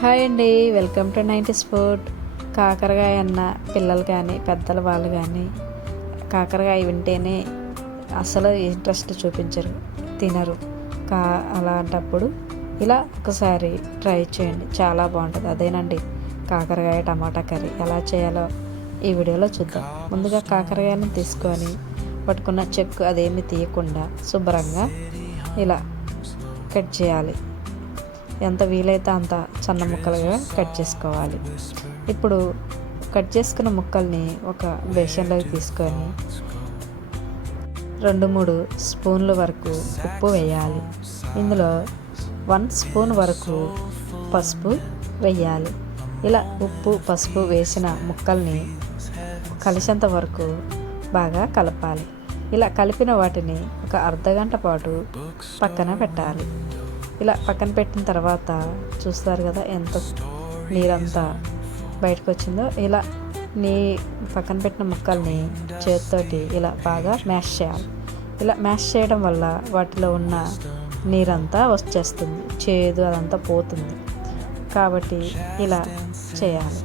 Hi అండి welcome to nineties food కాకరకాయ అన్న పిల్లలు కానీ పెద్దల వాళ్ళు కానీ కాకరకాయ వింటేనే అసలు ఇంట్రెస్ట్ చూపించరు తినరు. కా అలాంటప్పుడు ఇలా ఒకసారి ట్రై చేయండి చాలా బాగుంటుంది. అదేనండి కాకరకాయ టమాటా కర్రీ ఎలా చేయాలో ఈ వీడియోలో చూద్దాం. ముందుగా కాకరకాయలను తీసుకొని పట్టుకున్న చెక్కు అదేమి తీయకుండా శుభ్రంగా ఇలా కట్ చేయాలి. ఎంత వీలైతే అంత సన్న ముక్కలుగా కట్ చేసుకోవాలి. ఇప్పుడు కట్ చేసుకున్న ముక్కల్ని ఒక బేషన్లోకి తీసుకొని రెండు మూడు స్పూన్ల వరకు ఉప్పు వేయాలి. ఇందులో వన్ స్పూన్ వరకు పసుపు వేయాలి. ఇలా ఉప్పు పసుపు వేసిన ముక్కల్ని కలిసేంత వరకు బాగా కలపాలి. ఇలా కలిపిన వాటిని ఒక అర్ధగంట పాటు పక్కన పెట్టాలి. ఇలా పక్కన పెట్టిన తర్వాత చూస్తారు కదా ఎంత నీరంతా బయటకు వచ్చిందో ఇలా నీ పక్కన పెట్టిన ముక్కల్ని చేతితోటి ఇలా బాగా మ్యాష్ చేయాలి. ఇలా మ్యాష్ చేయడం వల్ల వాటిలో ఉన్న నీరంతా వచ్చేస్తుంది. చేదు అదంతా పోతుంది. కాబట్టి ఇలా చేయాలి.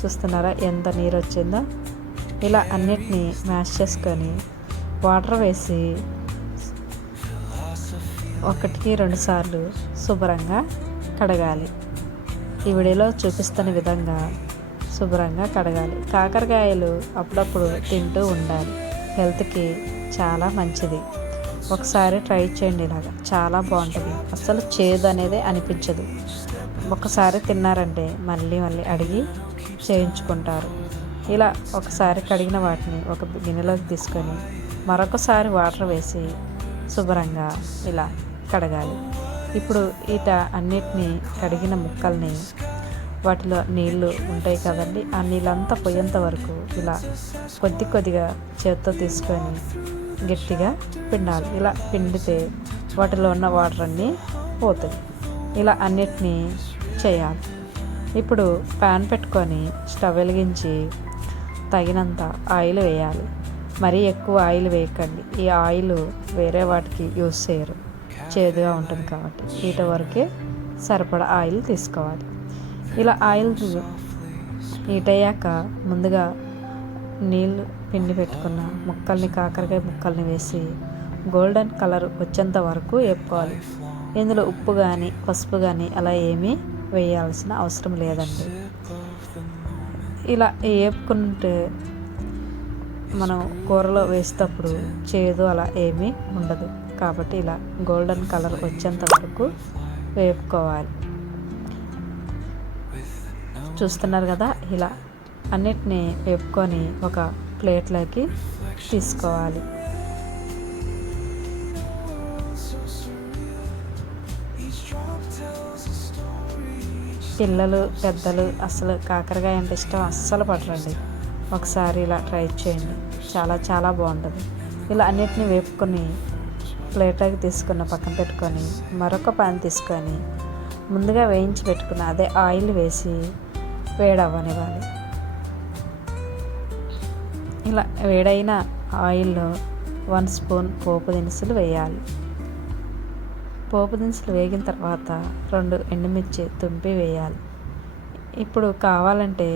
చూస్తున్నారా ఎంత నీరు వచ్చిందో ఇలా అన్నిటినీ మ్యాష్ చేసుకొని వాటర్ వేసి ఒకటికి రెండు సార్లు శుభ్రంగా కడగాలి. ఈ వీడియోలో చూపిస్తున్న విధంగా శుభ్రంగా కడగాలి. కాకరకాయలు అప్పుడప్పుడు తింటూ ఉండాలి. హెల్త్కి చాలా మంచిది. ఒకసారి ట్రై చేయండి ఇలాగా. చాలా బాగుంటుంది. అసలు చేదు అనేది అనిపించదు. ఒకసారి తిన్నారంటే మళ్ళీ మళ్ళీ అడిగి చేయించుకుంటారు. ఇలా ఒకసారి కడిగిన వాటిని ఒక గిన్నెలోకి తీసుకొని మరొకసారి వాటర్ వేసి శుభ్రంగా ఇలా కడగాలి. ఇప్పుడు ఈట అన్నిటినీ కడిగిన ముక్కల్ని వాటిలో నీళ్ళు ఉంటాయి కదండి ఆ నీళ్ళంతా పోయేంత వరకు ఇలా కొద్ది కొద్దిగా చేత్తో తీసుకొని గట్టిగా పిండాలి. ఇలా పిండితే వాటిలో ఉన్న వాటర్ అన్నీ పోతుంది ఇలా అన్నిటినీ చేయాలి. ఇప్పుడు ప్యాన్ పెట్టుకొని స్టవ్ వెలిగించి తగినంత ఆయిల్ వేయాలి. మరీ ఎక్కువ ఆయిల్ వేయకండి. ఈ ఆయిల్ వేరే వాటికి యూస్ చేయరు. చేదుగా ఉంటుంది కాబట్టి ఈట వరకే సరిపడా ఆయిల్ తీసుకోవాలి. ఇలా ఆయిల్ హీట్ ముందుగా నీళ్ళు పిండి పెట్టుకున్న ముక్కల్ని కాకరకాయ ముక్కల్ని వేసి గోల్డెన్ కలర్ వచ్చేంత వరకు వేపుకోవాలి. ఇందులో ఉప్పు కానీ పసుపు కానీ అలా ఏమీ వేయాల్సిన అవసరం లేదండి. ఇలా వేపుకుంటే మనం కూరలో వేసేటప్పుడు చేదు అలా ఏమీ ఉండదు. కాబట్టి ఇలా గోల్డెన్ కలర్ వచ్చేంత వరకు వేపుకోవాలి. చూస్తున్నారు కదా ఇలా అన్నిటినీ వేపుకొని ఒక ప్లేట్లోకి తీసుకోవాలి. పిల్లలు పెద్దలు అసలు కాకరకాయ అంటే ఇష్టం అస్సలు పడరండి. ఒకసారి ఇలా ట్రై చేయండి. చాలా చాలా బాగుంటుంది. ఇలా అన్నిటిని వేపుకొని ప్లేట్లోకి తీసుకున్న పక్కన పెట్టుకొని మరొక పాన్ తీసుకొని ముందుగా వేయించి పెట్టుకున్న అదే ఆయిల్ వేసి వేడవ్వనివ్వాలి. ఇలా వేడైన ఆయిల్లో వన్ స్పూన్ పోపు దినుసులు వేయాలి. పోపు దినుసులు వేగిన తర్వాత రెండు ఎండుమిర్చి తుంపి వేయాలి. ఇప్పుడు కావాలంటే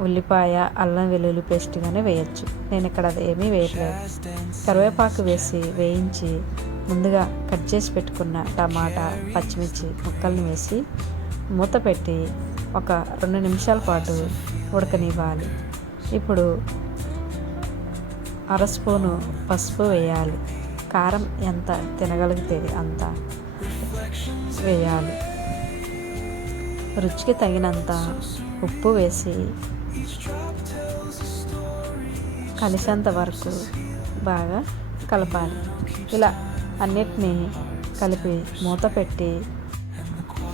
ఉల్లిపాయ అల్లం వెల్లుల్లి పేస్ట్ కానీ వేయచ్చు. నేను ఇక్కడ అది ఏమీ వేయట్లేదు. కరివేపాకు వేసి వేయించి ముందుగా కట్ చేసి పెట్టుకున్న టమాటా పచ్చిమిర్చి ముక్కల్ని వేసి మూత పెట్టి ఒక రెండు నిమిషాల పాటు ఉడకనివ్వాలి. ఇప్పుడు అర స్పూను పసుపు వేయాలి. కారం ఎంత తినగలిగితే అంత వేయాలి. రుచికి తగినంత ఉప్పు వేసి కలిసేంత వరకు బాగా కలపాలి. ఇలా అన్నిటినీ కలిపి మూత పెట్టి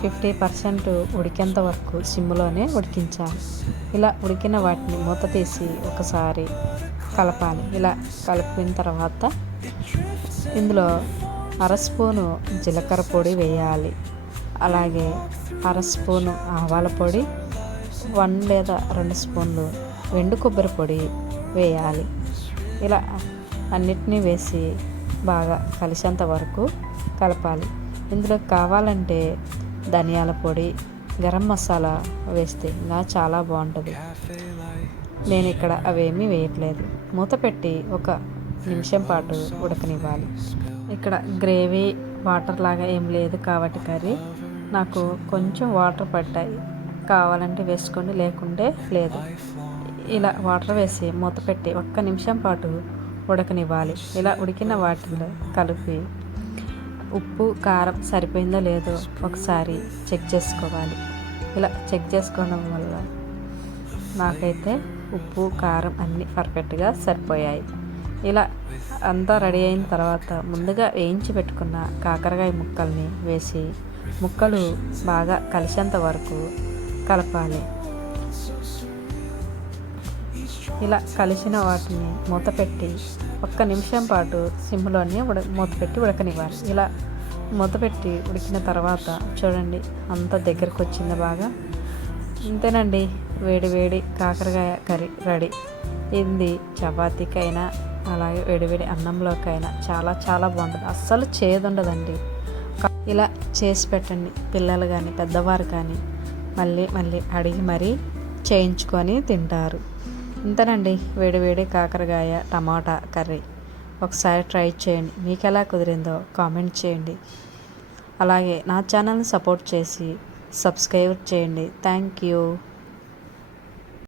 ఫిఫ్టీ పర్సెంట్ ఉడికేంత వరకు సిమ్లోనే ఉడికించాలి. ఇలా ఉడికిన వాటిని మూత తీసి ఒకసారి కలపాలి. ఇలా కలిపిన తర్వాత ఇందులో అర స్పూను జీలకర్ర పొడి వేయాలి. అలాగే అర స్పూను ఆవాల పొడి వన్ లేదా రెండు స్పూన్లు వెండు కొబ్బరి పొడి వేయాలి. ఇలా అన్నిటినీ వేసి బాగా కలిసేంత వరకు కలపాలి. ఇందులో కావాలంటే ధనియాల పొడి గరం మసాలా వేస్తే ఇంకా చాలా బాగుంటుంది. నేను ఇక్కడ అవేమీ వేయట్లేదు. మూత పెట్టి ఒక నిమిషం పాటు ఉడకనివ్వాలి. ఇక్కడ గ్రేవీ వాటర్ లాగా ఏం లేదు కాబట్టి కర్రీ. నాకు కొంచెం వాటర్ పడ్డాయి కావాలంటే వేసుకోండి లేకుంటే లేదు. ఇలా వాటర్ వేసి మూత పెట్టి ఒక్క నిమిషం పాటు ఉడకనివ్వాలి. ఇలా ఉడికిన వాటిలో కలిపి ఉప్పు కారం సరిపోయిందో లేదో ఒకసారి చెక్ చేసుకోవాలి. ఇలా చెక్ చేసుకోవడం వల్ల నాకైతే ఉప్పు కారం అన్నీ పర్ఫెక్ట్గా సరిపోయాయి. ఇలా అంతా రెడీ అయిన తర్వాత ముందుగా వేయించి పెట్టుకున్న కాకరకాయ ముక్కల్ని వేసి ముక్కలు బాగా కలిసేంత వరకు కలపాలి. ఇలా కలిసిన వాటిని మూత పెట్టి ఒక్క నిమిషం పాటు సిమ్లోనే ఉడ మూత పెట్టి ఉడకనివ్వాలి. ఇలా మూత పెట్టి ఉడికిన తర్వాత చూడండి అంత దగ్గరకు వచ్చింది బాగా? ఇంతేనండి వేడి వేడి కాకరకాయ కర్రీ రెడీ. ఇది చపాతీకైనా అలాగే వేడివేడి అన్నంలోకైనా చాలా చాలా బాగుంటుంది. అస్సలు చేదు ఉండదండి ఇలా చేసి పెట్టండి. పిల్లలు కానీ పెద్దవారు కానీ మళ్ళీ మళ్ళీ అడిగి మరీ చేయించుకొని తింటారు. ఇంతేనండి వేడివేడి కాకరకాయ టమాటా కర్రీ. ఒకసారి ట్రై చేయండి. మీకు ఎలా కుదిరిందో కామెంట్ చేయండి. అలాగే నా ఛానల్ని సపోర్ట్ చేసి సబ్స్క్రైబ్ చేయండి. Thank you.